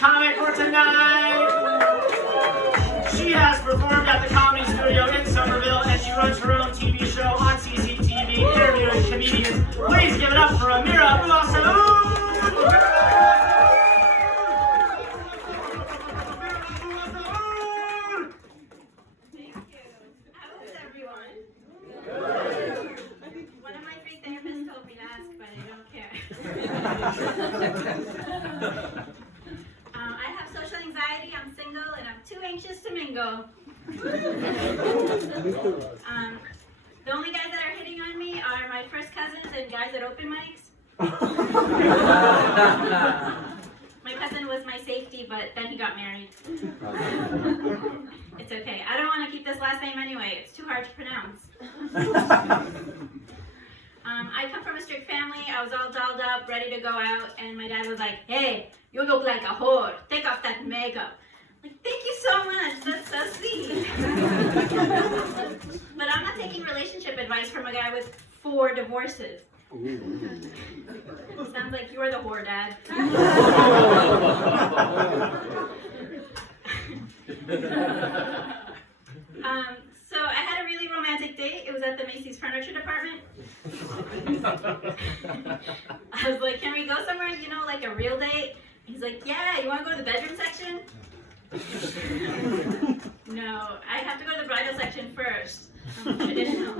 comic for tonight. She has performed at the Comedy Studio in Somerville, and she runs her own TV show on CCTV, interviewing comedians. Please give it up for Amira Bouassaoud! I have social anxiety, I'm single, and I'm too anxious to mingle. The only guys that are hitting on me are my first cousins and guys at open mics. My cousin was my safety, but then he got married. It's okay. I don't want to keep this last name anyway. It's too hard to pronounce. I come from a strict family. I was all dolled up, ready to go out, and my dad was like, "Hey, you look like a whore. Take off that makeup." Like, thank you so much. That's so sweet. But I'm not taking relationship advice from a guy with 4 divorces. Sounds like you're the whore, Dad. So I had a really romantic date. It was at the Macy's furniture department. I was like, "Can we go somewhere, like a real date?" He's like, "Yeah, you want to go to the bedroom section?" No, I have to go to the bridal section first. Traditional.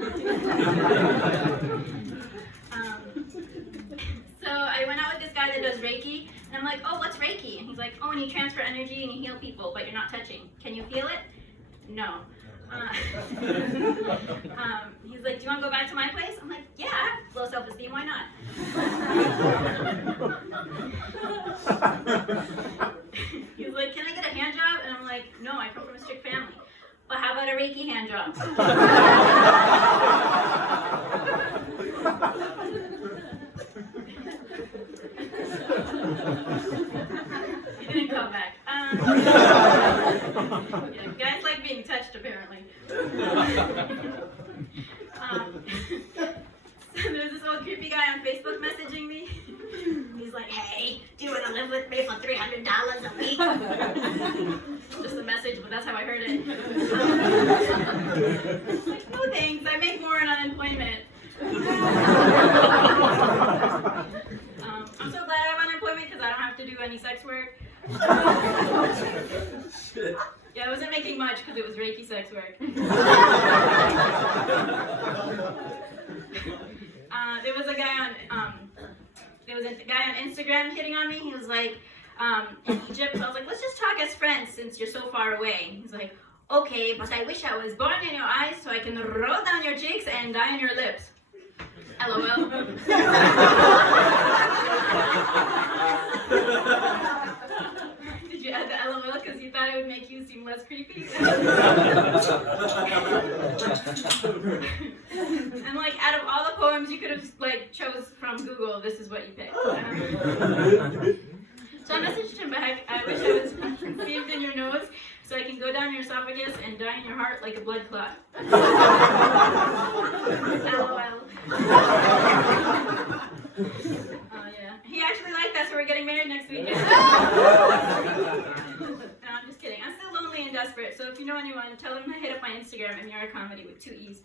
So I went out with this guy that does Reiki, and I'm like, "Oh, what's Reiki?" And he's like, "Oh, and you transfer energy and you heal people, but you're not touching. Can you feel it?" No. He's like, "Do you want to go back to my place?" I'm like, "Yeah, I have low self-esteem, why not?" He's like, "Can I get a hand job?" And I'm like, "No, I come from a strict family. But how about a Reiki hand job?" He didn't come back. Yeah, guys like being touched, apparently. So there's this old creepy guy on Facebook messaging me. He's like, "Hey, do you want to live with me for $300 a week?" Just a message, but that's how I heard it. Like, "No thanks, I make more in unemployment." I'm so glad I have unemployment because I don't have to do any sex work. Yeah, I wasn't making much because it was Reiki sex work. There was a guy on Instagram hitting on me. He was like, in Egypt. So I was like, "Let's just talk as friends since you're so far away." He's like, "Okay, but I wish I was born in your eyes so I can roll down your cheeks and die on your lips." LOL. Did you add the LOL because you thought it would make you seem less creepy? And like, out of all the poems you could have chose from Google, this is what you picked. So I messaged him back, "I wish I was conceived in your nose so I can go down your esophagus and die in your heart like a blood clot." LOL. Yeah. He actually liked that, so we're getting married next weekend. No, I'm just kidding. I'm still lonely and desperate, so if you know anyone, tell them to hit up my Instagram, Hubbub Comedy with 2 E's.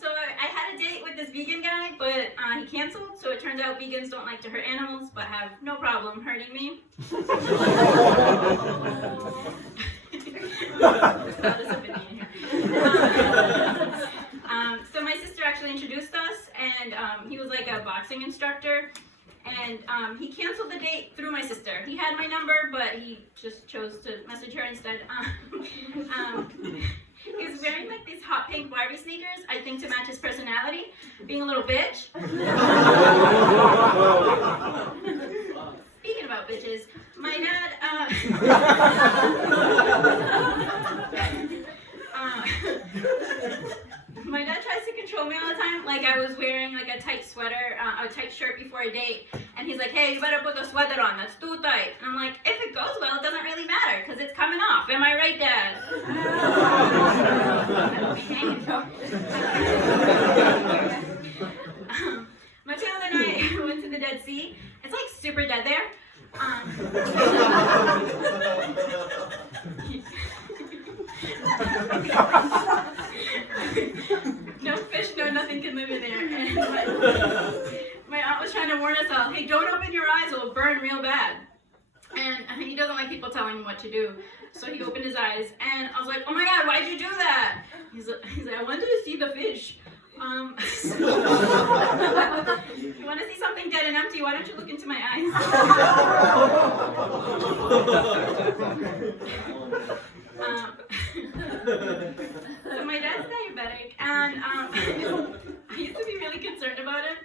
So I had a date with this vegan guy, but he canceled, so it turns out vegans don't like to hurt animals, but have no problem hurting me. So my sister actually introduced us, and he was like a boxing instructor, and he canceled the date through my sister. He had my number, but he just chose to message her instead. He was wearing like these hot pink Barbie sneakers, I think to match his personality, being a little bitch. Speaking about bitches, my dad, my dad tries to control me all the time. Like I was wearing like a tight sweater, a tight shirt before a date, and he's like, "Hey, you better put the sweater on, that's too tight." And I'm like, "If it goes well, it doesn't really matter, because it's coming off. Am I right, Dad?" My family and I went to the Dead Sea. It's like super dead there. No fish, no nothing can live in there. And my aunt was trying to warn us all, hey, don't open your eyes, it'll burn real bad. And he doesn't like people telling him what to do. So he opened his eyes, and I was like, oh my God, why'd you do that? He's like, I wanted to see the fish. You want to see something dead and empty? Why don't you look into my eyes? So my dad's diabetic, and I used to be really concerned about him,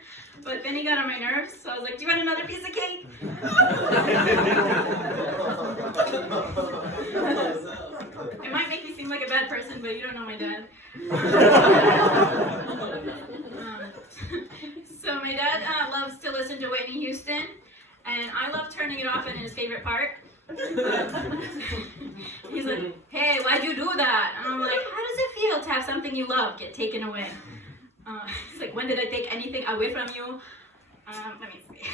but then he got on my nerves, so I was like, do you want another piece of cake? It might make me seem like a bad person, but you don't know my dad. So my dad loves to listen to Whitney Houston, and I love turning it off in his favorite part. He's like, hey, why'd you do that? And I'm like, how does it feel to have something you love get taken away? He's like, when did I take anything away from you? Let me see.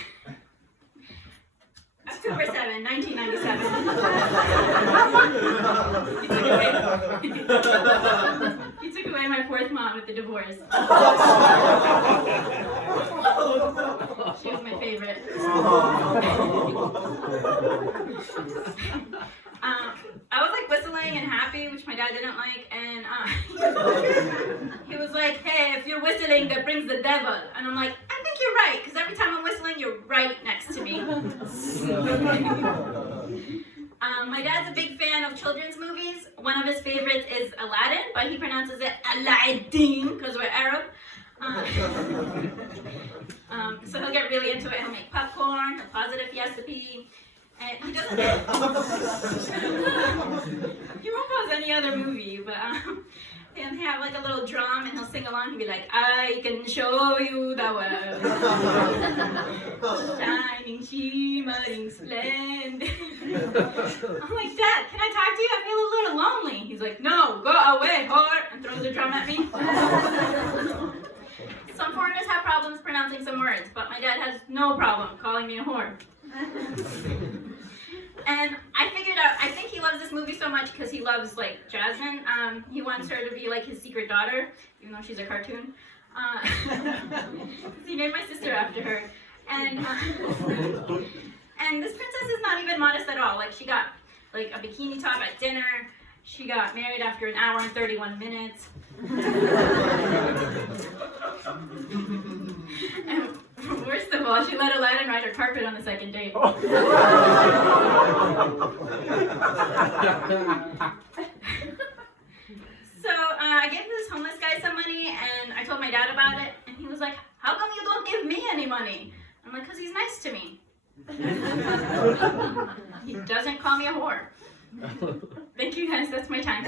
October 7, 1997. He took away my fourth mom with the divorce. She was my favorite. I was like whistling and happy, which my dad didn't like, and he was like, hey, if you're whistling, that brings the devil. And I'm like, I think you're right, because every time I'm whistling, you're right next to me. My dad's a big fan of children's movies. One of his favorites is Aladdin, but he pronounces it Aladdin, because we're Arab. So he'll get really into it. He'll make popcorn, he'll pause it if he has to pee. And he doesn't get... He won't pause any other movie, but he'll have like a little drum and he'll sing along and be like, I can show you the world. Shining, shimmering, splendid. I'm like, Dad, can I talk to you? I feel a little lonely. He's like, no, go away, whore, and throws the drum at me. Some foreigners have problems pronouncing some words, but my dad has no problem calling me a whore. And I figured out, I think he loves this movie so much because he loves, like, Jasmine. He wants her to be, like, his secret daughter, even though she's a cartoon. He named my sister after her. And this princess is not even modest at all. Like, she got, like, a bikini top at dinner. She got married after an hour and 31 minutes. And worst of all, she let Aladdin ride her carpet on the second date. So I gave this homeless guy some money, and I told my dad about it, and he was like, how come you don't give me any money? I'm like, because he's nice to me. He doesn't call me a whore. Thank you guys, that's my time.